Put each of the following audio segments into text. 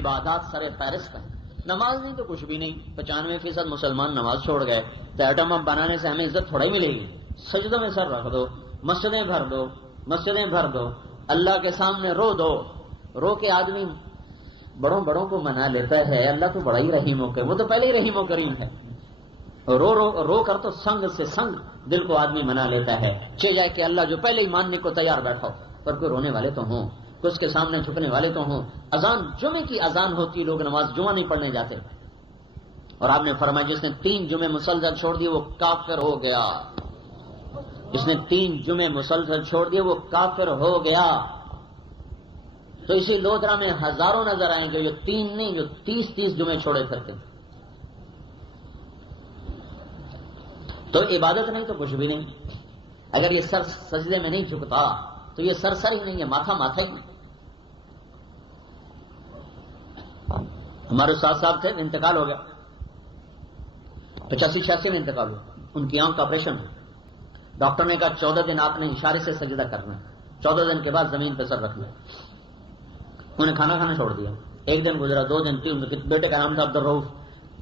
عبادات سر فہرست ہیں. نماز نہیں تو کچھ بھی نہیں. 95% مسلمان نماز چھوڑ گئے تو ایٹم بم بنانے سے ہمیں عزت تھوڑا ہی ملے گی. سجدوں میں سر رکھ دو, مسجدیں بھر دو, مسجدیں بھر دو, اللہ کے سامنے رو دو. رو کے آدمی بڑوں بڑوں کو منا لیتا ہے, اللہ تو بڑا ہی رحیم و کریم, وہ تو پہلے ہی رحیم و کریم ہے. رو رو رو کر تو سنگ سے سنگ دل کو آدمی منا لیتا ہے. چہ جائے کہ اللہ جو پہلے ہی ماننے کو تیار بیٹھا ہو, پر کوئی رونے والے تو ہوں, کوئی اس کے سامنے جھکنے والے تو ہوں. اذان جمعے کی اذان ہوتی, لوگ نماز جمعہ نہیں پڑھنے جاتے. اور آپ نے فرمایا جس نے 3 جمعے مسلسل چھوڑ دیے وہ کافر ہو گیا. جس نے 3 جمعے مسلسل چھوڑ دیے وہ کافر ہو گیا. تو اسی لودھرا میں ہزاروں نظر آئیں گے جو 3 نہیں, جو 30 جمعے چھوڑے پھرتے. تو عبادت نہیں تو کچھ بھی نہیں. اگر یہ سر سجدے میں نہیں جھکتا تو یہ سر سر ہی نہیں ہے, ماتھا ماتھا ہی نہیں. ہمارے استاد صاحب تھے, انتقال ہو گیا, 85-86 میں انتقال ہوا. ان کی آنکھ کا آپریشن ہوا. ڈاکٹر نے کہا 14 دن آپ نے اشارے سے سجدہ کرنا. 14 دن کے بعد زمین پہ سر رکھنا. انہیں کھانا کھانا چھوڑ دیا. 1 دن گزرا, 2 دن, 3 دن. بیٹے کا نام تھا عبدالرؤف.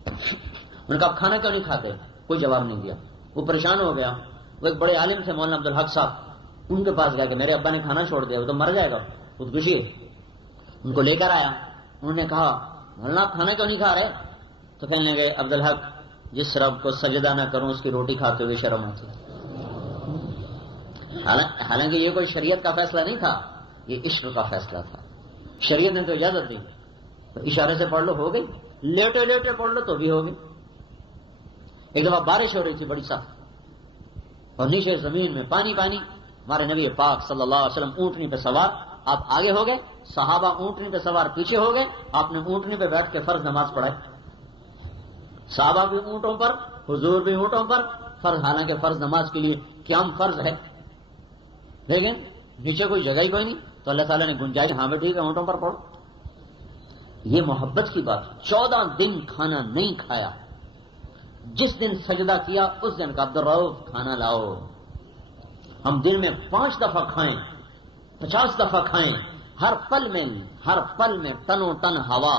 انہوں نے کہا کھانا کیوں نہیں کھاتے؟ کوئی جواب نہیں دیا. وہ پریشان ہو گیا. وہ ایک بڑے عالم تھے مولانا عبدالحق صاحب, ان کے پاس گیا کہ میرے ابا نے کھانا چھوڑ دیا, وہ تو مر جائے گا, خودکشی ہے. ان کو لے کر آیا. انہوں نے کہا مولانا آپ کھانا کیوں نہیں کھا رہے؟ تو کہنے لگے عبدالحق جس رب کو سجدہ نہ کروں اس کی روٹی کھاتے ہوئے شرم آتی. حالانکہ یہ کوئی شریعت کا فیصلہ نہیں تھا, یہ عشق کا فیصلہ تھا. شریعت نے تو اجازت دی, تو اشارے سے پڑھ لو, ہو گئی. لیٹے لیٹے پڑھ لو تو بھی ہو گئی. ایک دفعہ بارش ہو رہی تھی بڑی سخت, اور نیچے زمین میں پانی پانی. ہمارے نبی پاک صلی اللہ علیہ وسلم اونٹنی پہ سوار, آپ آگے ہو گئے, صحابہ اونٹنی پہ سوار پیچھے ہو گئے. آپ نے اونٹنی پہ بیٹھ کے فرض نماز پڑھائی. صحابہ بھی اونٹوں پر, حضور بھی اونٹوں پر. فرض, حالانکہ فرض نماز کے لیے قیام فرض ہے, لیکن نیچے کوئی جگہ ہی کوئی نہیں, تو اللہ تعالیٰ نے گنجائش, ہاں بھی ٹھیک ہے اونٹوں پر پڑھو. یہ محبت کی بات. 14 دن کھانا نہیں کھایا. جس دن سجدہ کیا اس دن کا عبدالرؤف کھانا لاؤ. ہم دن میں 5 دفعہ کھائیں, 50 دفعہ کھائیں. ہر پل میں ٹنوں ٹن ہوا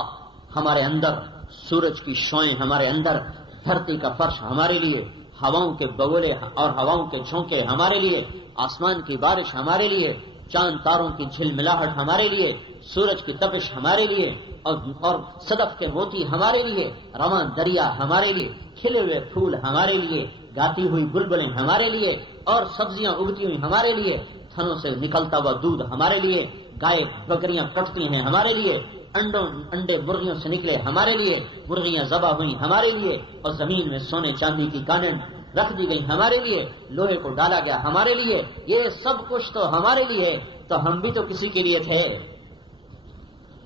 ہمارے اندر, سورج کی شعائیں ہمارے اندر, دھرتی کا فرش ہمارے لیے, ہواؤں کے بگولے اور ہواؤں کے جھونکے ہمارے لیے, آسمان کی بارش ہمارے لیے, چاند تاروں کی جھلملاہٹ ہمارے لیے, سورج کی تپش ہمارے لیے, اور صدف کے موتی ہمارے لیے, رواں دریا ہمارے لیے, کھلے ہوئے پھول ہمارے لیے, گاتی ہوئی بلبلیں ہمارے لیے, اور سبزیاں اگتی ہوئی ہمارے لیے, تھنوں سے نکلتا ہوا دودھ ہمارے لیے, گائے بکریاں کٹتی ہیں ہمارے لیے, انڈے مرغیوں سے نکلے ہمارے لیے, مرغیاں ذبح ہوئی ہمارے لیے, اور زمین میں سونے چاندی کی کانیں رکھ دی گئی ہمارے لیے, لوہے کو ڈالا گیا ہمارے لیے. یہ سب کچھ تو ہمارے لیے, تو ہم بھی تو کسی کے لیے تھے.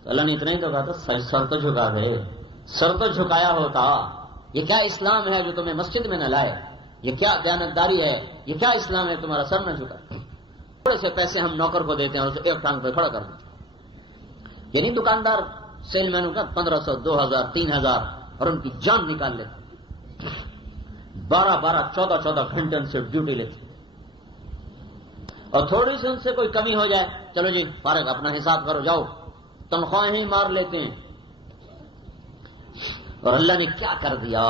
تو اللہ نے اتنا ہی تو کہا تھا سر تو جھکا دے, سر تو جھکایا ہوتا. یہ کیا اسلام ہے جو تمہیں مسجد میں نہ لائے؟ یہ کیا دیانتداری ہے؟ یہ کیا اسلام ہے تمہارا سر نہ جھکا؟ تھوڑے سے پیسے ہم نوکر کو دیتے ہیں اور اسے ایک ٹانگ پہ کھڑا کر دیتے ہیں. یعنی دکاندار سیل مینوں کا 1500, 2000, 3000 اور ان کی جان نکال لیتے, 12, 14 گھنٹے ان سے ڈیوٹی لیتے, اور تھوڑی سی ان سے کوئی کمی ہو جائے, چلو جی فارغ, اپنا حساب کرو, جاؤ, تنخواہیں ہی مار لیتے ہیں. اور اللہ نے کیا کر دیا,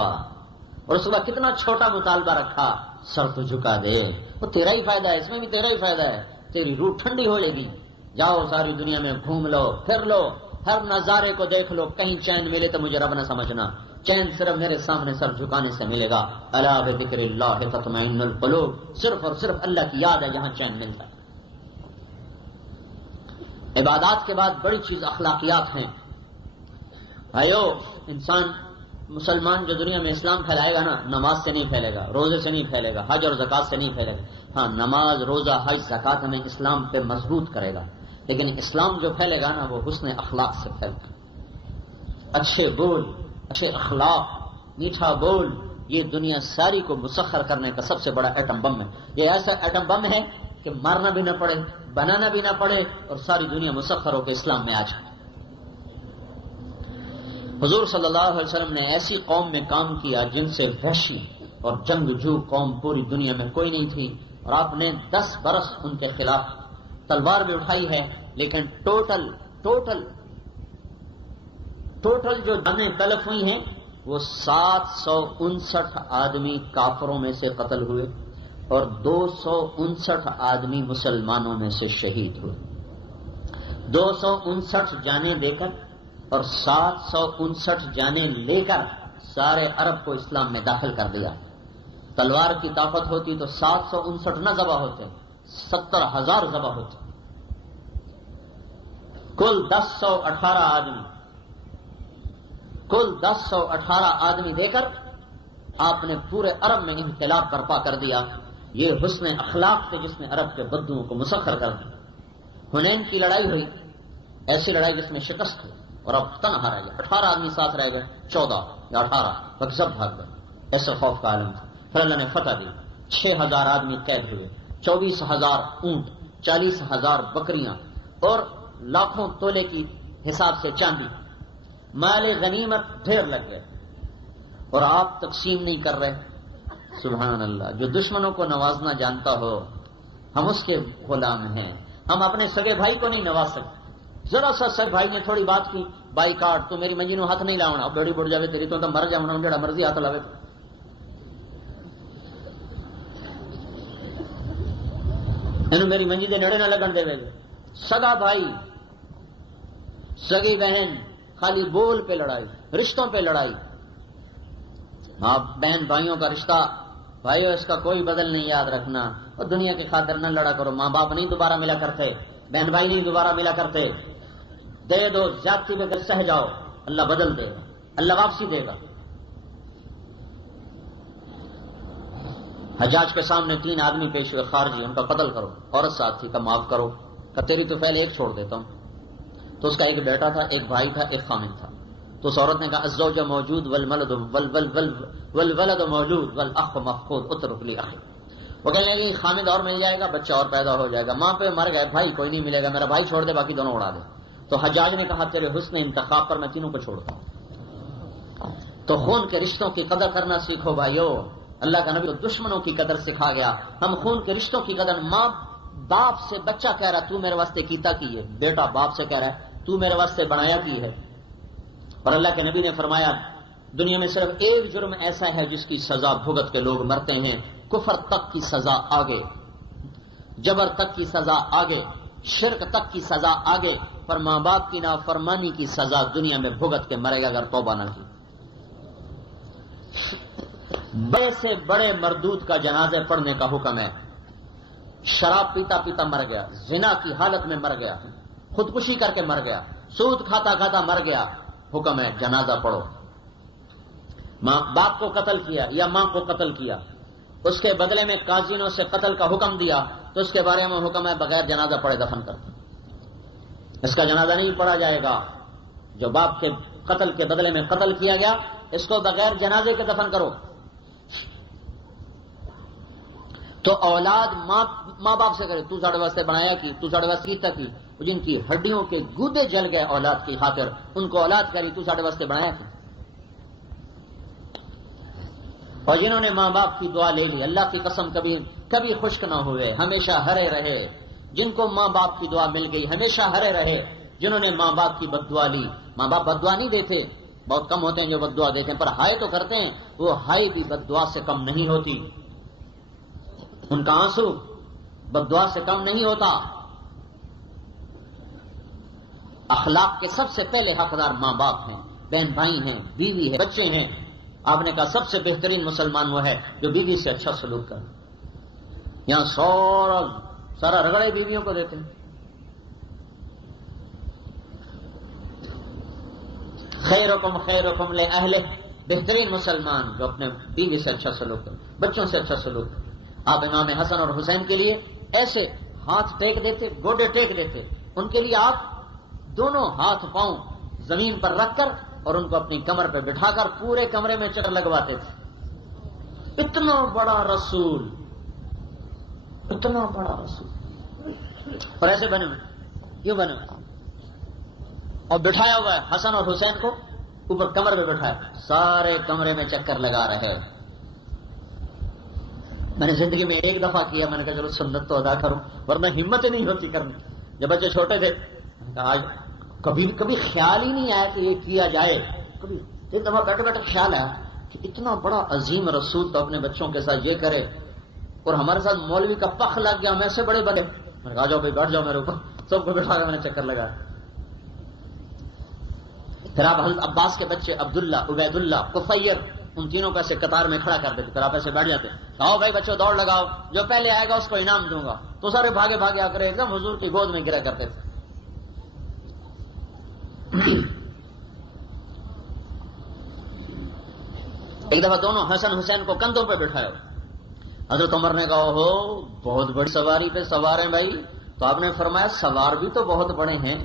اور اس وقت کتنا چھوٹا مطالبہ رکھا, سر تو جھکا دے. وہ تیرا ہی فائدہ ہے, اس میں بھی تیرا ہی فائدہ ہے, تیری روح ٹھنڈی ہو جائے گی. جاؤ ساری دنیا میں گھوم لو, پھر لو, ہر نظارے کو دیکھ لو, کہیں چین ملے تو مجھے رب نہ سمجھنا, چین صرف میرے سامنے سر جھکانے سے ملے گا. الا بذکر اللہ تطمئن القلوب, صرف اور صرف اللہ کی یاد ہے جہاں چین ملتا ہے. عبادات کے بعد بڑی چیز اخلاقیات ہیں. بھائیو, انسان مسلمان جو دنیا میں اسلام پھیلائے گا نا, نماز سے نہیں پھیلے گا, روزے سے نہیں پھیلے گا, حج اور زکات سے نہیں پھیلے گا. ہاں, نماز, روزہ, حج, زکات ہمیں اسلام پہ مضبوط کرے گا, لیکن اسلام جو پھیلے گا نا وہ حسن اخلاق سے پھیلتا. اچھے بول, اچھے اخلاق, میٹھا بول, یہ دنیا ساری کو مسخر کرنے کا سب سے بڑا ایٹم بم ہے. یہ ایسا ایٹم بم ہے کہ مارنا بھی نہ پڑے, بنانا بھی نہ پڑے, اور ساری دنیا مسخر ہو کے اسلام میں آ جائے. حضور صلی اللہ علیہ وسلم نے ایسی قوم میں کام کیا جن سے وحشی اور جنگجو قوم پوری دنیا میں کوئی نہیں تھی, اور آپ نے 10 برس ان کے خلاف تلوار بھی اٹھائی ہے, لیکن ٹوٹل ٹوٹل جو جانیں تلف ہوئی ہیں وہ 759 آدمی کافروں میں سے قتل ہوئے اور 259 آدمی مسلمانوں میں سے شہید ہوئے. 259 جانیں دے کر اور 759 جانیں لے کر سارے عرب کو اسلام میں داخل کر دیا. تلوار کی طاقت ہوتی تو 759 نہ ذبح ہوتے، 70,000 ذبح ہوتے. کل 1018 آدمی دے کر آپ نے پورے عرب میں انقلاب برپا کر دیا. یہ حسن اخلاق تھے جس نے عرب کے بدوؤں کو مسخر کر دیا. حنین کی لڑائی ہوئی، ایسی لڑائی جس میں شکست ہوئی اور اب تنہا رہ گیا. 18 آدمی ساتھ رہ گئے، 14 یا 18 باقی سب بھاگ گئے. ایسے خوف کا عالم تھا. پھر اللہ نے فتح دی. 6,000 آدمی قید ہوئے، 24,000 اونٹ، 40,000 بکریاں اور لاکھوں تولے کی حساب سے چاندی، مال غنیمت ڈھیر لگ گئے. اور آپ تقسیم نہیں کر رہے. سبحان اللہ. جو دشمنوں کو نوازنا جانتا ہو ہم اس کے غلام ہیں. ہم اپنے سگے بھائی کو نہیں نواز سکتے. ذرا سا سگے بھائی نے تھوڑی بات کی، بائی کاٹ تو میری منجی نو ہاتھ نہیں لاؤنا، اب بڑی بڑھ جاوے تیری تو مر جاؤنا، جڑا مرضی ہاتھ لاوے. اینو میری منجی دے نیڑے نہ لگن دے. سگا بھائی سگی بہن خالی بول پہ لڑائی، رشتوں پہ لڑائی. آپ بہن بھائیوں کا رشتہ، بھائیو اس کا کوئی بدل نہیں یاد رکھنا. اور دنیا کی خاطر نہ لڑا کرو. ماں باپ نہیں دوبارہ ملا کرتے، بہن بھائی نہیں دوبارہ ملا کرتے. دے دو، زیادتی میں سہ جاؤ، اللہ بدل دے گا، اللہ واپسی دے گا. حجاج کے سامنے 3 آدمی پیش ہوئے خارجی، ان کا قتل کرو. عورت ساتھ تھی، کا معاف کرو، کہ تیری تو پہلے ایک چھوڑ دیتا ہوں. تو اس کا ایک بیٹا تھا، ایک بھائی تھا، ایک خامن تھا. تو اس عورت نے کہا الزوج موجود والولد موجود والاخ مفقود اترک لی اخی. وہ کہنے لگے خامد اور مل جائے گا، بچہ اور پیدا ہو جائے گا. ماں پہ مر گئے، بھائی کوئی نہیں ملے گا، میرا بھائی چھوڑ دے، باقی دونوں اڑا دے. تو حجاج نے کہا تیرے حسن انتخاب پر میں تینوں کو چھوڑتا ہوں. تو خون کے رشتوں کی قدر کرنا سیکھو بھائیو. اللہ کا نبی دشمنوں کی قدر سکھا گیا. ہم خون کے رشتوں کی قدر. ماں باپ سے بچہ کہہ رہا تو میرے واسطے کیتا کی ہے، بیٹا باپ سے کہہ رہا ہے تو میرے واسطے بنایا کی ہے. اور اللہ کے نبی نے فرمایا دنیا میں صرف ایک جرم ایسا ہے جس کی سزا بھگت کے لوگ مرتے ہیں. کفر تک کی سزا آگے، جبر تک کی سزا آگے، شرک تک کی سزا آگے، پر ماں باپ کی نافرمانی کی سزا دنیا میں بھگت کے مرے گا اگر توبہ نہ کی. بڑے سے بڑے مردود کا جنازے پڑھنے کا حکم ہے. شراب پیتا پیتا مر گیا، زنا کی حالت میں مر گیا، خودکشی کر کے مر گیا، سود کھاتا کھاتا مر گیا، حکم ہے جنازہ پڑھو. ماں باپ کو قتل کیا یا ماں کو قتل کیا، اس کے بدلے میں قاضیوں سے قتل کا حکم دیا تو اس کے بارے میں حکم ہے بغیر جنازہ پڑھے دفن کر. اس کا جنازہ نہیں پڑھا جائے گا. جو باپ کے قتل کے بدلے میں قتل کیا گیا اس کو بغیر جنازے کے دفن کرو. تو اولاد ماں باپ سے کرے تو ساڑھے واسطے بنایا کی، تو ساڑھے واسطے کیتا کی. جن کی ہڈیوں کے گودے جل گئے اولاد کی خاطر، ان کو اولاد کری تو ساڑھے واسطے بنایا کی. اور جنہوں نے ماں باپ کی دعا لے لی اللہ کی قسم کبھی خشک نہ ہوئے، ہمیشہ ہرے رہے. جن کو ماں باپ کی دعا مل گئی ہمیشہ ہرے رہے. جنہوں نے ماں باپ کی بد دعا لی، ماں باپ بد دعا نہیں دیتے، بہت کم ہوتے ہیں جو بد دعا دیتے ہیں، پر ہائے تو کرتے ہیں. وہ ہائے بھی بد دعا سے کم نہیں ہوتی. ان کا آنسو بد دعا سے کم نہیں ہوتا. اخلاق کے سب سے پہلے حقدار ماں باپ ہیں، بہن بھائی ہیں، بیوی ہے، بچے ہیں. آپ نے کہا سب سے بہترین مسلمان وہ ہے جو بیوی سے اچھا سلوک کرے. یہاں سارا رگڑے بیویوں کو دیتے ہیں. خیرکم خیرکم لأہلہ، بہترین مسلمان جو اپنے بیوی سے اچھا سلوک کرے، بچوں سے اچھا سلوک کرے. آپ امام حسن اور حسین کے لیے ایسے ہاتھ ٹیک دیتے، گوڈے ٹیک دیتے. ان کے لیے آپ دونوں ہاتھ پاؤں زمین پر رکھ کر اور ان کو اپنی کمر پہ بٹھا کر پورے کمرے میں چکر لگواتے تھے. اتنا بڑا رسول، اتنا بڑا رسول. اور ایسے بنے ہوئے، کیوں بنے ہوئے؟ اور بٹھایا ہوا ہے حسن اور حسین کو اوپر کمر پہ بٹھایا، سارے کمرے میں چکر لگا رہے. میں نے زندگی میں ایک دفعہ کیا، میں نے کہا چلو سنت تو ادا کروں، ورنہ ہمت ہی نہیں ہوتی کرنے. جب بچے چھوٹے تھے آج کبھی کبھی خیال ہی نہیں آیا کہ یہ کیا جائے. کبھی ایک دفعہ بیٹھے بیٹھے خیال آیا کہ اتنا بڑا عظیم رسول تو اپنے بچوں کے ساتھ یہ کرے اور ہمارے ساتھ مولوی کا پخ لگ گیا, ہم ایسے بڑے بڑے. میں نے کہا جاؤ بھائی بیٹھ جاؤ میرے اوپر, سب کو بٹھا کے میں نے چکر لگا. پھر آپ حضرت عباس کے بچے عبداللہ, عبید اللہ, کفیر, ان تینوں کو ایسے قطار میں کھڑا کر دیتے, پھر آپ ایسے بیٹھ جاتے, کہو بھائی بچوں دوڑ لگاؤ, جو پہلے آئے گا اس کو انعام دوں گا. تو سارے بھاگے بھاگے آ کر ایک دم حضور کی گود میں گرا کرتے تھے. ایک دفعہ دونوں حسن حسین کو کندھوں پہ بٹھایا. حضرت عمر نے کہا ہو بہت بڑی سواری پہ سوار ہیں بھائی. تو آپ نے فرمایا سوار بھی تو بہت بڑے ہیں,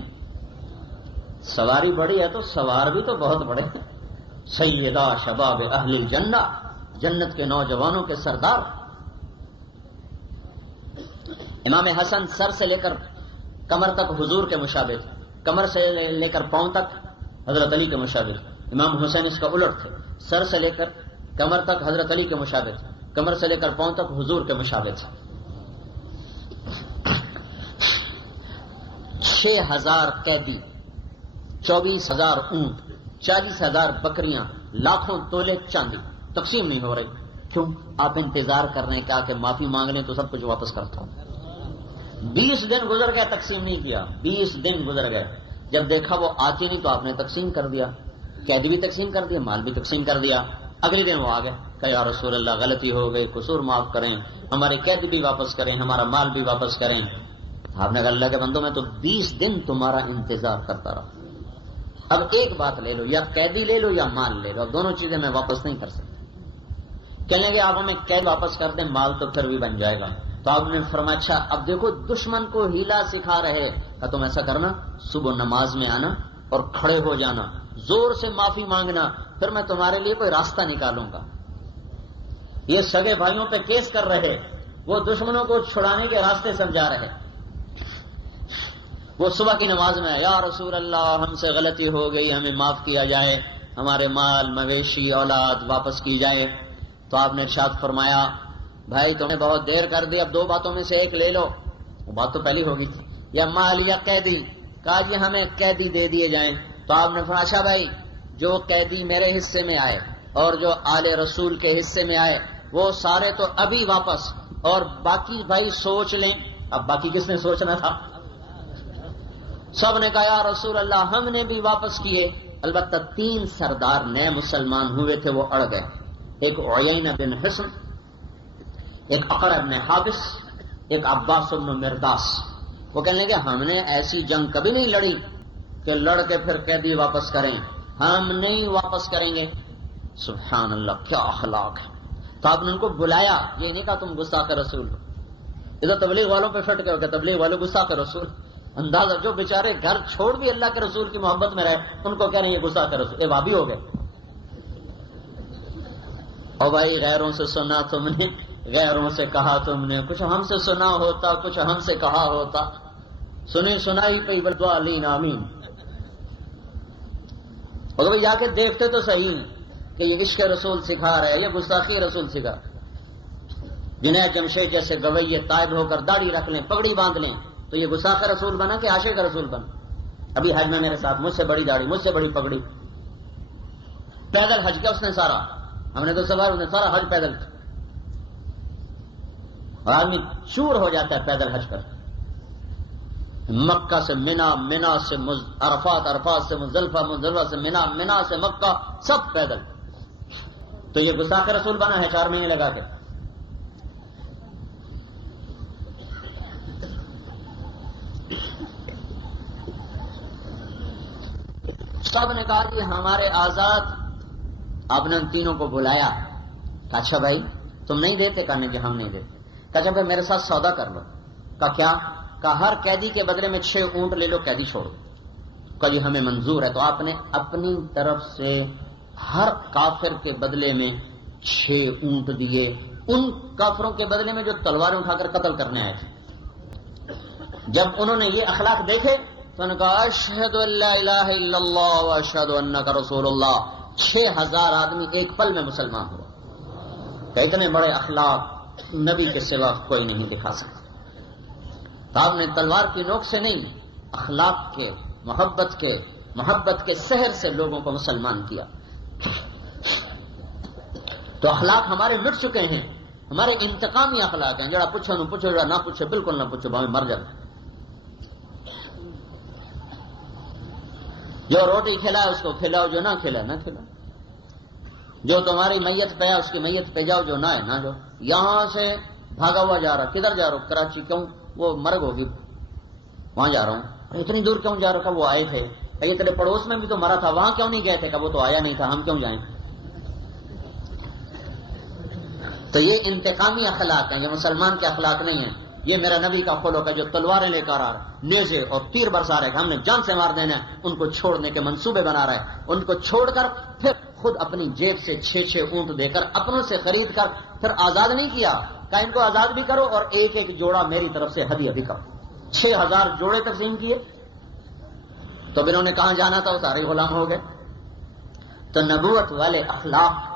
سواری بڑی ہے تو سوار بھی تو بہت بڑے ہیں. سیدہ شباب اہل جنہ, جنت کے نوجوانوں کے سردار. امام حسن سر سے لے کر کمر تک حضور کے مشابہ تھے, کمر سے لے کر پاؤں تک حضرت علی کے مشابہ تھے. امام حسین اس کا الٹ تھے, سر سے لے کر کمر تک حضرت علی کے مشابہ تھے, کمر سے لے کر پاؤں تک حضور کے مشابہ تھے. 6,000 قیدی, 24,000 اونٹ, 40,000 بکریاں, لاکھوں تولے چاندی تقسیم نہیں ہو رہی. کیوں؟ آپ انتظار کر رہے ہیں کیا کہ معافی مانگ لیں تو سب کچھ واپس کرتا ہوں. 20 دن گزر گئے, تقسیم نہیں کیا. 20 دن گزر گئے, جب دیکھا وہ آتی نہیں تو آپ نے تقسیم کر دیا, قید بھی تقسیم کر دیا, مال بھی تقسیم کر دیا. اگلے دن وہ آ گئے, کہ یا رسول اللہ غلطی ہو گئی, قصور معاف کریں, ہماری قید بھی واپس کریں, ہمارا مال بھی واپس کریں. آپ نے کہا اللہ کے بندوں میں تو 20 دن تمہارا انتظار کرتا رہا. اب ایک بات لے لو, یا قیدی لے لو یا مال لے لو, اب دونوں چیزیں میں واپس نہیں کر سکتا. کہنے لگے آپ ہمیں قید واپس کر دیں, مال تو پھر بھی بن جائے گا. تو آپ نے فرمایا اچھا اب دیکھو دشمن کو ہیلا سکھا رہے, کہ تم ایسا کرنا, صبح نماز میں آنا اور کھڑے ہو جانا, زور سے معافی مانگنا, پھر میں تمہارے لیے کوئی راستہ نکالوں گا. یہ سگے بھائیوں پہ کیس کر رہے, وہ دشمنوں کو چھڑانے کے راستے سمجھا رہے. وہ صبح کی نماز میں یا رسول اللہ ہم سے غلطی ہو گئی, ہمیں معاف کیا جائے, ہمارے مال مویشی اولاد واپس کی جائے. تو آپ نے ارشاد فرمایا بھائی تم نے بہت دیر کر دی, اب 2 باتوں میں سے ایک لے لو. وہ بات تو پہلی ہوگی تھی, یا مال یا قیدی. کہا جی ہمیں قیدی دے دیے جائیں. تو آپ نے فرمایا اچھا بھائی جو قیدی میرے حصے میں آئے اور جو آل رسول کے حصے میں آئے وہ سارے تو ابھی واپس, اور باقی بھائی سوچ لیں. اب باقی کس نے سوچنا تھا؟ سب نے کہا یا رسول اللہ ہم نے بھی واپس کیے. البتہ 3 سردار نئے مسلمان ہوئے تھے, وہ اڑ گئے. ایک عیینہ بن حصن, ایک اقرع بن حابس, ایک عباس بن مرداس. وہ کہنے لگے ہم نے ایسی جنگ کبھی نہیں لڑی کہ لڑ کے پھر قیدی واپس کریں, ہم نہیں واپس کریں گے. سبحان اللہ کیا اخلاق ہے. تو آپ نے ان کو بلایا, یہ نہیں کہا تم گستاخ رسول, ادھر تبلیغ والوں پہ فٹ کے ہو کہ تبلیغ والوں گستاخ رسول. اندازہ جو بیچارے گھر چھوڑ بھی اللہ کے رسول کی محبت میں رہے, ان کو کہہ رہے ہیں یہ گستاخ رسول, یہ بھابی ہو گئے. اور بھائی غیروں سے سنا تم نے, غیروں سے کہا تم نے, کچھ ہم سے سنا ہوتا کچھ ہم سے کہا ہوتا, سنی سنائی پہ والضالین آمین. اور بھائی جا کے دیکھتے تو صحیح کہ یہ عشق رسول سکھا رہے ہیں یا گستاخی رسول سکھا. جنید جمشید جیسے گویے طائب ہو کر داڑھی رکھ لیں, پگڑی باندھ لیں, تو یہ گستاخ رسول بنا کہ عاشق رسول بنا؟ ابھی حج میں میرے ساتھ, مجھ سے بڑی داڑھی, مجھ سے بڑی پگڑی, پیدل حج کیا اس نے سارا, ہم نے تو سوال, انہیں سارا حج پیدل. اور آدمی چور ہو جاتا ہے پیدل حج کر. مکہ سے منا, منا سے عرفات, عرفات سے مزدلفہ, مزدلفہ سے منا, منا سے مکہ, سب پیدل. تو یہ گستاخ رسول بنا ہے 4 مہینے لگا کے. سب نے کہا جی ہمارے آزاد. آپ نے ان تینوں کو بلایا, کہا اچھا بھائی تم نہیں دیتے؟ کہا نہیں جی ہم نہیں دیتے. کہا اچھا بھائی میرے ساتھ سودا کر لو. کہا کیا؟ کہا ہر قیدی کے بدلے میں 6 اونٹ لے لو, قیدی چھوڑو. کہا جی ہمیں منظور ہے. تو آپ نے اپنی طرف سے ہر کافر کے بدلے میں 6 اونٹ دیے, ان کافروں کے بدلے میں جو تلواریں اٹھا کر قتل کرنے آئے تھے. جب انہوں نے یہ اخلاق دیکھے تو انہوں نے کہا اشہد ان لا الہ الا اللہ و اشہد انک رسول اللہ. 6,000 آدمی ایک پل میں مسلمان ہوا. کہ اتنے بڑے اخلاق نبی کے سوا کوئی نہیں دکھا سکتا. تو آپ نے تلوار کی نوک سے نہیں, اخلاق کے محبت کے سحر سے لوگوں کو مسلمان کیا. تو اخلاق ہمارے مٹ چکے ہیں، ہمارے انتقامی اخلاق ہیں. جڑا پوچھو نہ پوچھو، جڑا نہ پوچھے بالکل نہ پوچھو، بھاویں مر جائے. جو روٹی کھلائے اس کو کھلاؤ، جو نہ کھلائے نہ کھلاؤ. جو تمہاری میت پہ ہے اس کی میت پہ جاؤ، جو نہ ہے نہ جاؤ. یہاں سے بھاگا ہوا جا رہا، کدھر جا رہا ہوں؟ کراچی. کیوں؟ وہ مرگ ہوگی، وہاں جا رہا ہوں. اتنی دور کیوں جا رہا تھا؟ وہ آئے تھے. یہ تیرے پڑوس میں بھی تو مرا تھا، وہاں کیوں نہیں گئے تھے؟ کہ وہ تو آیا نہیں تھا، ہم کیوں جائیں؟ تو یہ انتقامی اخلاق ہیں، یہ مسلمان کے اخلاق نہیں ہیں. یہ میرا نبی کا خلق ہے جو تلواریں لے کر آ رہا ہے، نیزے اور تیر برسا رہے کہ ہم نے جان سے مار دینا ہے. ان کو چھوڑنے کے منصوبے بنا رہے ہیں. ان کو چھوڑ کر پھر خود اپنی جیب سے 6 اونٹ دے کر اپنوں سے خرید کر پھر آزاد نہیں کیا کہ ان کو آزاد بھی کرو اور ایک جوڑا میری طرف سے ہدیہ بھی کرو. 6000 جوڑے تقسیم کیے. تو انہوں نے کہاں جانا تھا؟ وہ سارے غلام ہو گئے. تو نبوت والے اخلاق.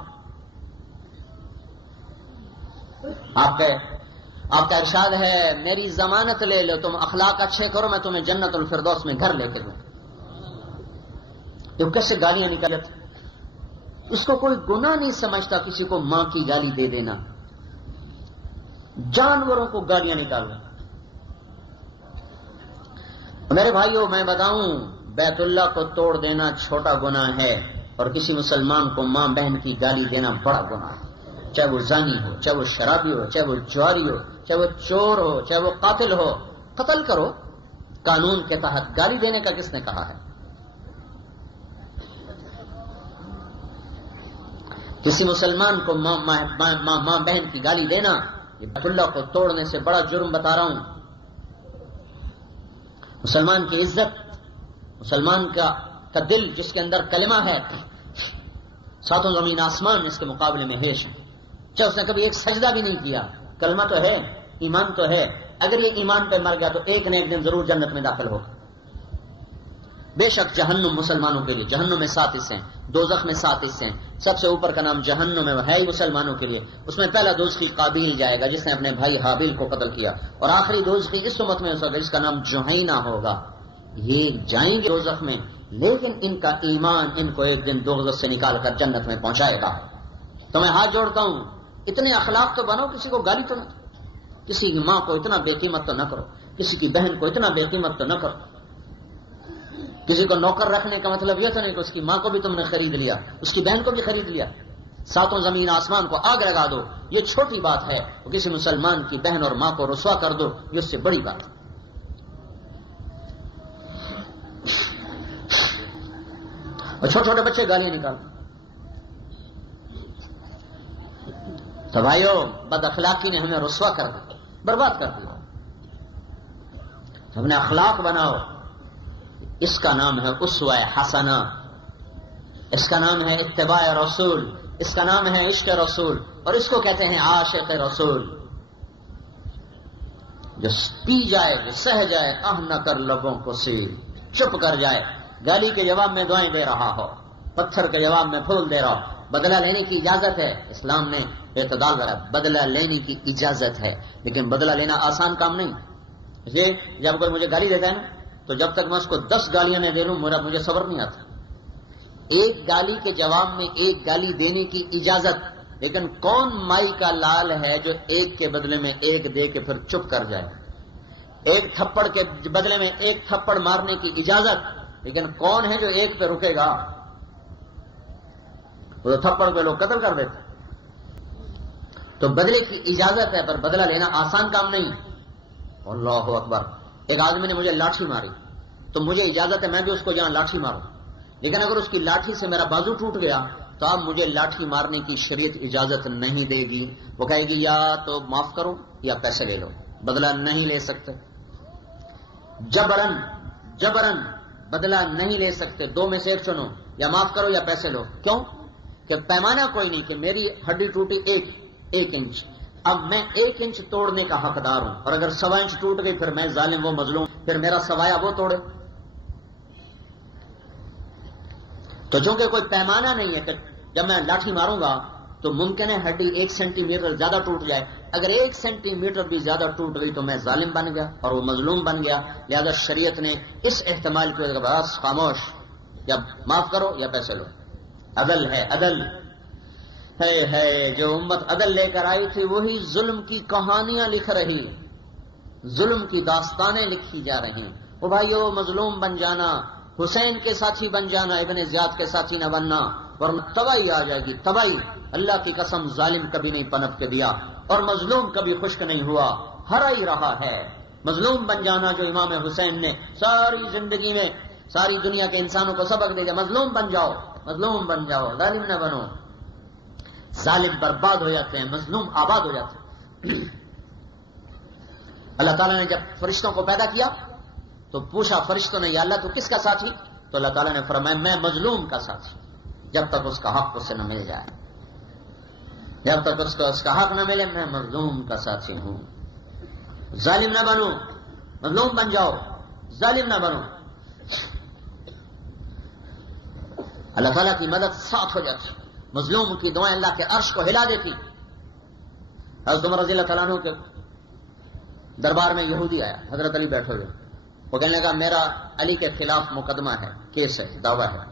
آپ کا ارشاد ہے میری ضمانت لے لو، تم اخلاق اچھے کرو، میں تمہیں جنت الفردوس میں گھر لے کے دوں. یہ کیسے گالیاں نکالی؟ اس کو کوئی گناہ نہیں سمجھتا کسی کو ماں کی گالی دے دینا. جانوروں کو گالیاں نکالنا. میرے بھائیوں میں بتاؤں، بیت اللہ کو توڑ دینا چھوٹا گناہ ہے اور کسی مسلمان کو ماں بہن کی گالی دینا بڑا گناہ ہے. چاہے وہ زانی ہو، چاہے وہ شرابی ہو، چاہے وہ جواری ہو، چاہے وہ چور ہو، چاہے وہ قاتل ہو. قتل کرو قانون کے تحت. گالی دینے کا کس نے کہا ہے؟ کسی مسلمان کو ماں بہن کی گالی دینا یہ بیت اللہ کو توڑنے سے بڑا جرم بتا رہا ہوں. مسلمان کی عزت، مسلمان کا دل جس کے اندر کلمہ ہے، 7 زمین آسمان اس کے مقابلے میں ہیش ہے. چاہے اس نے کبھی ایک سجدہ بھی نہیں کیا، کلمہ تو ہے، ایمان تو ہے. اگر یہ ایمان پہ مر گیا تو ایک نہ ایک دن ضرور جنت میں داخل ہوگا. بے شک جہنم مسلمانوں کے لیے، جہنم میں 7 حصے ہیں، دوزخ میں 7 حصے ہیں. سب سے اوپر کا نام جہنم ہے، وہ ہے ہی مسلمانوں کے لیے. اس میں پہلا دوزخی قابیل جائے گا جس نے اپنے بھائی حابیل کو قتل کیا، اور آخری دوزخی اس امت میں ہوگا جس کا نام جوہینہ ہوگا. یہ جائیں گے دوزخ میں، لیکن ان کا ایمان ان کو ایک دن دوزخ سے نکال کر جنت میں پہنچائے گا. تو میں ہاتھ جوڑتا ہوں، اتنے اخلاق تو بنو، کسی کو گالی تو نہ، کسی کی ماں کو اتنا بے قیمت تو نہ کرو، کسی کی بہن کو اتنا بے قیمت تو نہ کرو. کسی کو نوکر رکھنے کا مطلب یہ تو نہیں کہ اس کی ماں کو بھی تم نے خرید لیا، اس کی بہن کو بھی خرید لیا. 7 زمین آسمان کو آگ لگا دو، یہ چھوٹی بات ہے. کسی مسلمان کی بہن اور ماں کو رسوا کر دو، یہ اس سے بڑی بات ہے. اور چھوٹے چھوٹے بچے گالیاں نکال. تو بھائیو، بد اخلاقی نے ہمیں رسوا کر دیا، برباد کر دیا. ہم نے اخلاق بناؤ. اس کا نام ہے اسوہ حسنہ، اس کا نام ہے اتباع رسول، اس کا نام ہے عشق رسول، اور اس کو کہتے ہیں عاشق رسول. جو پی جائے، جو سہ جائے، آہ نہ کر لبوں کو سیل، چپ کر جائے. گالی کے جواب میں دعائیں دے رہا ہو، پتھر کے جواب میں پھول دے رہا ہو. بدلہ لینے کی اجازت ہے، اسلام نے اعتدال رکھا. بدلہ لینے کی اجازت ہے، لیکن بدلہ لینا آسان کام نہیں. یہ جب کوئی مجھے گالی دیتا ہے نا، تو جب تک میں اس کو 10 گالیاں نہ دے لوں مجھے صبر نہیں آتا. ایک گالی کے جواب میں ایک گالی دینے کی اجازت. لیکن کون مائی کا لال ہے جو ایک کے بدلے میں ایک دے کے پھر چپ کر جائے؟ ایک تھپڑ کے بدلے میں ایک تھپڑ مارنے کی اجازت، لیکن کون ہے جو ایک پہ رکے گا؟ وہ تھپڑ پہ لوگ قتل کر دیتے. تو بدلے کی اجازت ہے، پر بدلہ لینا آسان کام نہیں. اللہ اکبر. ایک آدمی نے مجھے لاٹھی ماری تو مجھے اجازت ہے میں بھی اس کو جہاں لاٹھی ماروں، لیکن اگر اس کی لاٹھی سے میرا بازو ٹوٹ گیا تو اب مجھے لاٹھی مارنے کی شریعت اجازت نہیں دے گی. وہ کہے گی یا تو معاف کرو یا پیسے لے لو، بدلہ نہیں لے سکتے. جبرن بدلہ نہیں لے سکتے. 2 میں سے ایک چنو، یا معاف کرو یا پیسے لو. کیوں؟ کہ پیمانہ کوئی نہیں کہ میری ہڈی ٹوٹی 1 انچ، اب میں 1 انچ توڑنے کا حقدار ہوں، اور اگر 1.25 انچ ٹوٹ گئی پھر میں ظالم، وہ مظلوم، پھر میرا سوایا وہ توڑے. تو چونکہ کوئی پیمانہ نہیں ہے کہ جب میں لاٹھی ماروں گا تو ممکن ہے ہڈی 1 سینٹی میٹر زیادہ ٹوٹ جائے. اگر 1 سینٹی میٹر بھی زیادہ ٹوٹ گئی تو میں ظالم بن گیا اور وہ مظلوم بن گیا. لہذا شریعت نے اس احتمال کی وجہ سے بس خاموش، یا معاف کرو یا پیسے لو. عدل ہے، عدل ہے. جو امت عدل لے کر آئی تھی وہی ظلم کی کہانیاں لکھ رہی، ظلم کی داستانیں لکھی جا رہی ہیں. وہ بھائیو، مظلوم بن جانا، حسین کے ساتھی بن جانا، ابن زیاد کے ساتھی نہ بننا، ورنہ تباہی آ جائے گی، تباہی. اللہ کی قسم، ظالم کبھی نہیں پنپ کے دیا اور مظلوم کبھی خشک نہیں ہوا، ہرا ہی رہا ہے. مظلوم بن جانا جو امام حسین نے ساری زندگی میں ساری دنیا کے انسانوں کو سبق دے دیا، مظلوم بن جاؤ، مظلوم بن جاؤ، ظالم نہ بنو. ظالم برباد ہو جاتے ہیں، مظلوم آباد ہو جاتے ہیں. اللہ تعالیٰ نے جب فرشتوں کو پیدا کیا تو پوچھا فرشتوں نے، یا اللہ تو کس کا ساتھی؟ تو اللہ تعالیٰ نے فرمایا میں مظلوم کا ساتھی، جب تک اس کا حق اس سے نہ مل جائے، جب تک اس کا حق نہ ملے میں مظلوم کا ساتھی ہوں. ظالم نہ بنو، مظلوم بن جاؤ، ظالم نہ بنو. اللہ تعالیٰ کی مدد ساتھ ہو جاتی، مظلوم کی دعائیں اللہ کے عرش کو ہلا دیتی. حضرت عمر رضی اللہ تعالیٰ عنہ کے دربار میں یہودی آیا، حضرت علی بیٹھے ہوئے، وہ کہنے لگا میرا علی کے خلاف مقدمہ ہے، کیس ہے، دعویٰ ہے.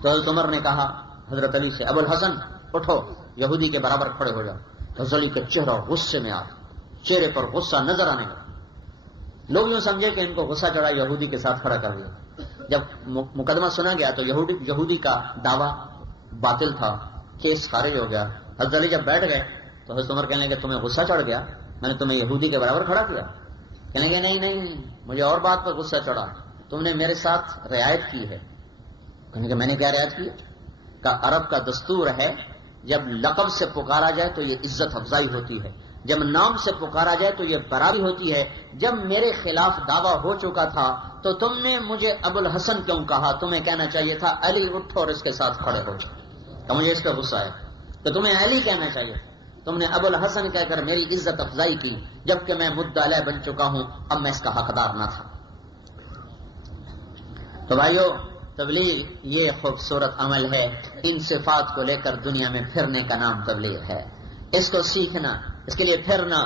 تو حضرت عمر نے کہا حضرت علی سے، ابو الحسن اٹھو، یہودی کے برابر کھڑے ہو جاؤ. حضرت علی کے چہرہ غصے میں آ، چہرے پر غصہ نظر آنے لگا. لوگ یوں سمجھے کہ ان کو غصہ چڑھا، یہودی کے ساتھ کھڑا کر دیا. جب مقدمہ سنا گیا تو یہودی کا دعویٰ باطل تھا، کیس خارج ہو گیا. حضرت علی جب بیٹھ گئے تو حضرت عمر کہنے لگے تمہیں غصہ چڑھ گیا، میں نے تمہیں یہودی کے برابر کھڑا کیا؟ کہنے لگے نہیں، مجھے اور بات پر غصہ چڑھا، تم نے میرے ساتھ رعایت کی ہے. کہنے کہ میں نے کیا رعایت کی؟ کہ عرب کا دستور ہے جب لقب سے پکارا جائے تو یہ عزت افزائی ہوتی ہے، جب نام سے پکارا جائے تو یہ برابری ہوتی ہے. جب میرے خلاف دعویٰ ہو چکا تھا تو تم نے مجھے ابو الحسن کیوں کہا؟ تمہیں کہنا چاہیے تھا علی اٹھو اور اس کے ساتھ کھڑے ہو. تو مجھے اس پہ غصہ ہے کہ تمہیں علی کہنا چاہیے، تم نے ابو الحسن کہہ کر میری عزت افزائی کی، جبکہ میں مدعا علیہ بن چکا ہوں، اب میں اس کا حقدار نہ تھا. تو بھائیو، تبلیغ یہ خوبصورت عمل ہے. ان صفات کو لے کر دنیا میں پھرنے کا نام تبلیغ ہے. اس کو سیکھنا، اس کے لیے پھرنا،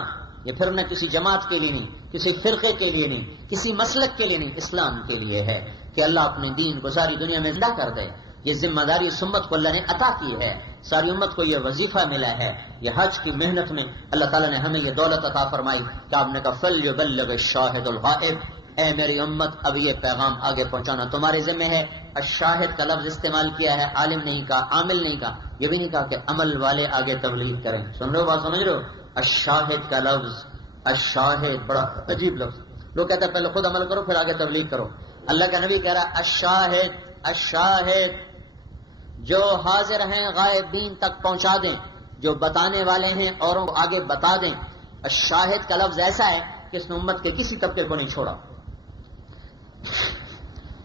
یہ پھرنا کسی جماعت کے لیے نہیں، کسی فرقے کے لیے نہیں، کسی مسلک کے لیے نہیں، اسلام کے لیے ہے کہ اللہ اپنے دین کو ساری دنیا میں زندہ کر دے. یہ ذمہ داری اس امت کو اللہ نے عطا کی ہے، ساری امت کو یہ وظیفہ ملا ہے. یہ حج کی محنت میں اللہ تعالیٰ نے ہمیں یہ دولت عطا فرمائی کہ آپ نے کہا فَلْيُبَلِّغِ الشَّاهِدُ الْغَائِبُ، اے میری امت اب یہ پیغام آگے پہنچانا تمہارے ذمہ ہے. الشاہد کا لفظ استعمال کیا ہے، عالم نہیں کہا، عامل نہیں کہا، یہ بھی نہیں کہا کہ عمل والے آگے تبلیغ کریں. سن رہے ہو بات، سمجھ رہے ہو؟ الشاہد کا لفظ، الشاہد بڑا عجیب لفظ. لوگ کہتے ہیں پہلے خود عمل کرو پھر آگے تبلیغ کرو. اللہ کا نبی کہہ رہا ہے الشاہد، الشاہد جو حاضر ہیں غائبین تک پہنچا دیں، جو بتانے والے ہیں اوروں کو آگے بتا دیں. الشاہد کا لفظ ایسا ہے کہ اس نے امت کے کسی طبقے کو نہیں چھوڑا.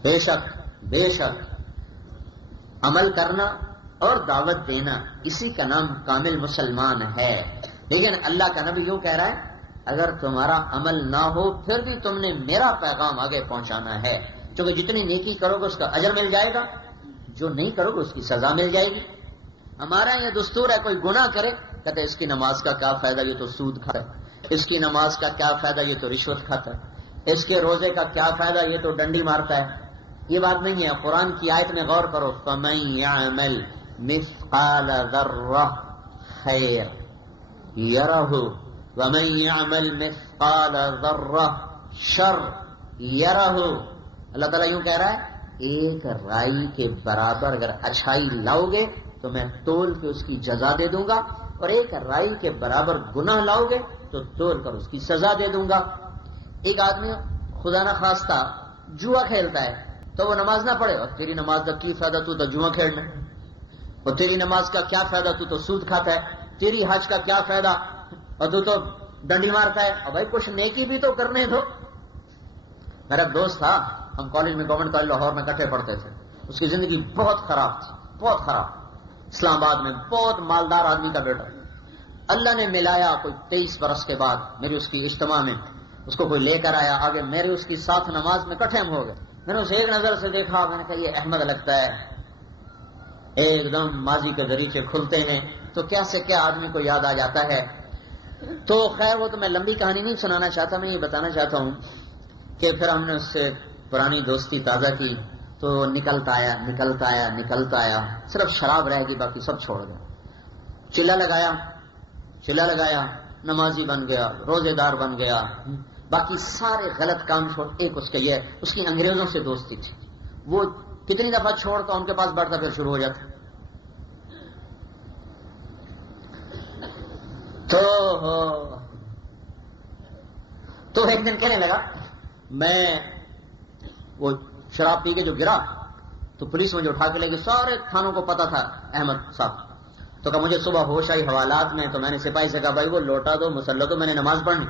بے شک عمل کرنا اور دعوت دینا اسی کا نام کامل مسلمان ہے. لیکن اللہ کا نبی یوں کہہ رہا ہے اگر تمہارا عمل نہ ہو پھر بھی تم نے میرا پیغام آگے پہنچانا ہے، کیونکہ جتنی نیکی کرو گے اس کا اجر مل جائے گا، جو نہیں کرو گے اس کی سزا مل جائے گی. ہمارا یہ دستور ہے کوئی گناہ کرے کہتے اس کی نماز کا کیا فائدہ، یہ تو سود کھاتا ہے، اس کی نماز کا کیا فائدہ، یہ تو رشوت کھاتا ہے، اس کے روزے کا کیا فائدہ، یہ تو ڈنڈی مارتا ہے. یہ بات نہیں ہے. قرآن کی آیت میں غور کرو، فَمَن يَعْمَلْ مِثْقَالَ ذَرَّةٍ خَيْرًا يَرَهُ وَمَن يَعْمَلْ مِثْقَالَ ذَرَّةٍ شَرًّا يَرَهُ. اللہ تعالیٰ یوں کہہ رہا ہے ایک رائی کے برابر اگر اچھائی لاؤ گے تو میں تول کے اس کی جزا دے دوں گا، اور ایک رائی کے برابر گناہ لاؤ گے تو تول کر اس کی سزا دے دوں گا. ایک آدمی خدا نہ خواستہ جوا کھیلتا ہے تو وہ نماز نہ پڑھے، اور تیری نماز کا کی فائدہ، تو جوا کھیلنا، اور تیری نماز کا کیا فائدہ، تو سود کھاتا ہے، تیری حج کا کیا فائدہ اور تو ڈنڈی مارتا ہے. اور بھائی کچھ نیکی بھی تو کرنے دو. میرا دوست تھا، ہم کالج میں گورنمنٹ کالج لاہور میں اکٹھے پڑھتے تھے، اس کی زندگی بہت خراب تھی، بہت خراب. اسلام آباد میں بہت مالدار آدمی کا بیٹا. اللہ نے ملایا کوئی 23 برس کے بعد میری اس کی اجتماع میں، اس کو کوئی لے کر آیا آگے، میرے اس کی ساتھ نماز میں اکٹھے ہم ہو گئے. میں نے اسے ایک نظر سے دیکھا، میں نے کہا یہ احمد لگتا ہے. ایک دم ماضی کے دریچے کھلتے ہیں، تو کیا سے کیا آدمی کو یاد آ جاتا ہے. تو خیر وہ تو میں لمبی کہانی نہیں سنانا چاہتا, میں یہ بتانا چاہتا ہوں کہ پھر ہم نے اس سے پرانی دوستی تازہ کی. تو نکلتا آیا, صرف شراب رہ گئی, باقی سب چھوڑ گیا. چلا لگایا, نمازی بن گیا, روزے دار بن گیا, باقی سارے غلط کام چھوڑ. ایک اس کے یہ اس کی انگریزوں سے دوستی تھی, وہ کتنی دفعہ چھوڑتا ان کے پاس بیٹھتا پھر شروع ہو جاتا. تو ایک دن کہنے لگا, میں وہ شراب پی کے جو گرا تو پولیس مجھے اٹھا کے لے گئی. سارے تھانوں کو پتا تھا احمد صاحب. تو کہا مجھے صبح ہوش آئی حوالات میں, تو میں نے سپاہی سے کہا بھائی وہ لوٹا دو, مسلح دو, میں نے نماز پڑھنی.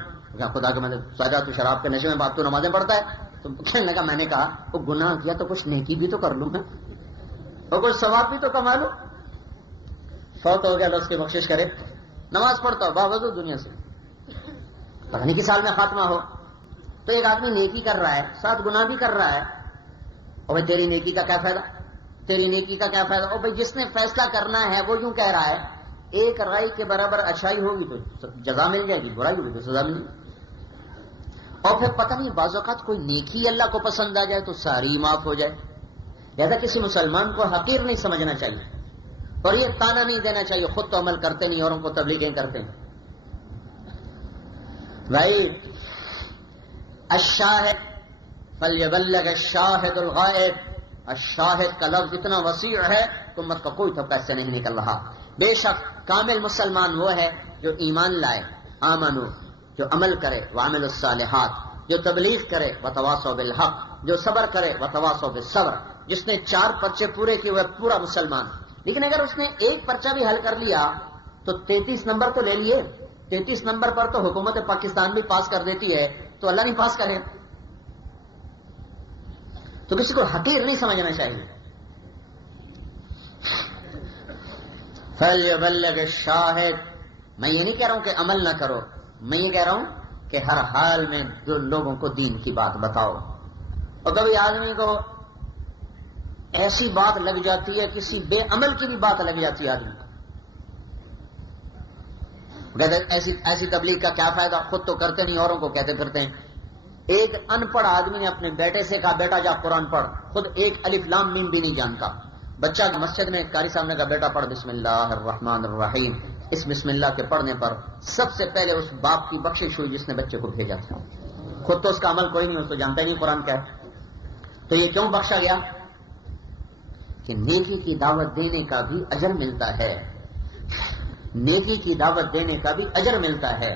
خدا کے میں سجا تو شراب کے نشے میں باپ تو نمازیں پڑھتا ہے. تو کہنے لگا, میں نے کہا وہ گناہ کیا تو کچھ نیکی بھی تو کر لوں میں, اور کچھ ثواب بھی تو کما لوں. فوت ہو گیا, اللہ اس کی بخشش کرے. نماز پڑھتا ہو باوضو دنیا سے, پتہ نہیں کس سال میں خاتمہ ہو. تو ایک آدمی نیکی کر رہا ہے, ساتھ گناہ بھی کر رہا ہے. اور بھائی تیری نیکی کا کیا فائدہ, تیری نیکی کا کیا فائدہ. اور بھائی جس نے فیصلہ کرنا ہے وہ یوں کہہ رہا ہے ایک رائی کے برابر اچھائی ہوگی تو جزا مل جائے گی, برائی ہوگی تو سزا مل جائے گی. اور پھر پتہ نہیں بعض اوقات کوئی نیکی اللہ کو پسند آ جائے تو ساری معاف ہو جائے. لہذا کسی مسلمان کو حقیر نہیں سمجھنا چاہیے, اور یہ تانا نہیں دینا چاہیے خود تو عمل کرتے نہیں اوروں کو تبلیغیں کرتے ہیں. بھائی الشاہد فلیبلغ الشاہد الغائب, الشاہد کا لفظ اتنا وسیع ہے کہ امت کا کوئی تھپا سے نہیں نکل رہا. بے شک کامل مسلمان وہ ہے جو ایمان لائے, آمنو, جو عمل کرے, وعمل الصالحات, جو تبلیغ کرے, وتواصوا بالحق, جو صبر کرے, وتواصوا بالصبر. جس نے 4 پرچے پورے کیے وہ پورا مسلمان. لیکن اگر اس نے ایک پرچہ بھی حل کر لیا تو 33 نمبر تو لے لیے, 33 نمبر پر تو حکومت پاکستان بھی پاس کر دیتی ہے, تو اللہ نہیں پاس کرے. تو کسی کو حقیر نہیں سمجھنا چاہیے. فَلْيُبَلِّغِ الشَّاهِدُ, میں یہ نہیں کہہ رہا ہوں کہ عمل نہ کرو, میں یہ کہہ رہا ہوں کہ ہر حال میں جو لوگوں کو دین کی بات بتاؤ. اور کبھی آدمی کو ایسی بات لگ جاتی ہے, کسی بے عمل کی بھی بات لگ جاتی ہے آدمی کو, کہتے ایسی تبلیغ کا کیا فائدہ, خود تو کرتے نہیں اوروں کو کہتے پھرتے ہیں. ایک ان پڑھ آدمی نے اپنے بیٹے سے کہا بیٹا جا قرآن پڑھ, خود ایک الف لام میم بھی نہیں جانتا. بچہ مسجد میں قاری صاحب نے کہا بیٹا پڑھ بسم اللہ الرحمن الرحیم. اس بسم اللہ کے پڑھنے پر سب سے پہلے اس باپ کی بخشش ہوئی جس نے بچے کو بھیجا تھا. خود تو اس کا عمل کوئی نہیں, اس کو جانتا ہی نہیں قرآن کیا ہے. تو یہ کیوں بخشا گیا کہ نیکی کی دعوت دینے کا بھی اجر ملتا ہے, نیکی کی دعوت دینے کا بھی اجر ملتا ہے.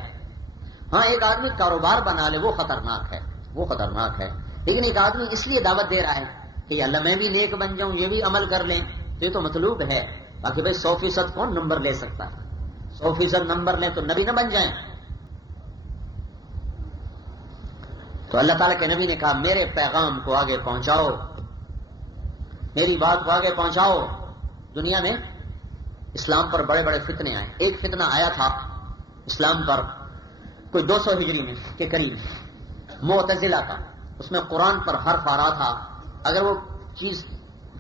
ہاں ایک آدمی کاروبار بنا لے وہ خطرناک ہے, وہ خطرناک ہے. لیکن ایک آدمی اس لیے دعوت دے رہا ہے کہ اللہ میں بھی نیک بن جاؤں, یہ بھی عمل کر لیں, تو یہ تو مطلوب ہے. باقی بھائی 100% کون نمبر لے سکتا ہے, 100% نمبر لیں تو نبی نہ بن جائیں. تو اللہ تعالیٰ کے نبی نے کہا میرے پیغام کو آگے پہنچاؤ, میری بات کو آگے پہنچاؤ. دنیا میں اسلام پر بڑے بڑے فتنے آئے. ایک فتنہ آیا تھا اسلام پر کوئی 200 ہجری میں کے قریب, معتزلہ کا. اس میں قرآن پر حرف آ رہا تھا, اگر وہ چیز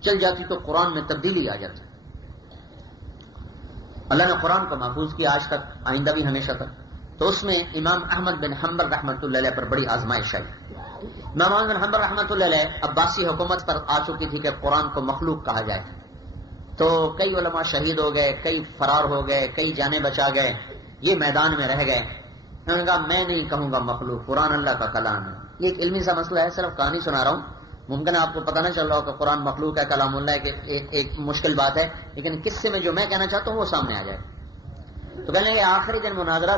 چل جاتی تو قرآن میں تبدیلی آ جاتی. اللہ نے قرآن کو محفوظ کیا آج تک, آئندہ بھی ہمیشہ تک. تو اس میں امام احمد بن حنبل رحمۃ اللہ علیہ پر بڑی آزمائش آئی. امام احمد بن حنبل رحمۃ اللہ علیہ عباسی حکومت پر آ چکی تھی کہ قرآن کو مخلوق کہا جائے. تو کئی علماء شہید ہو گئے, کئی فرار ہو گئے, کئی جانیں بچا گئے, یہ میدان میں رہ گئے. انہوں نے کہا میں نہیں کہوں گا مخلوق, قرآن اللہ کا کلام ہے. یہ ایک علمی سا مسئلہ ہے, صرف کہانی سنا رہا ہوں. ممکن ہے آپ کو پتہ نہ چل رہا ہو کہ قرآن مخلوق ہے کلام اللہ ہے, کہ ایک مشکل بات ہے, لیکن قصے میں جو میں کہنا چاہتا ہوں وہ سامنے آ جائے. تو کہنے لگے آخری دن مناظرہ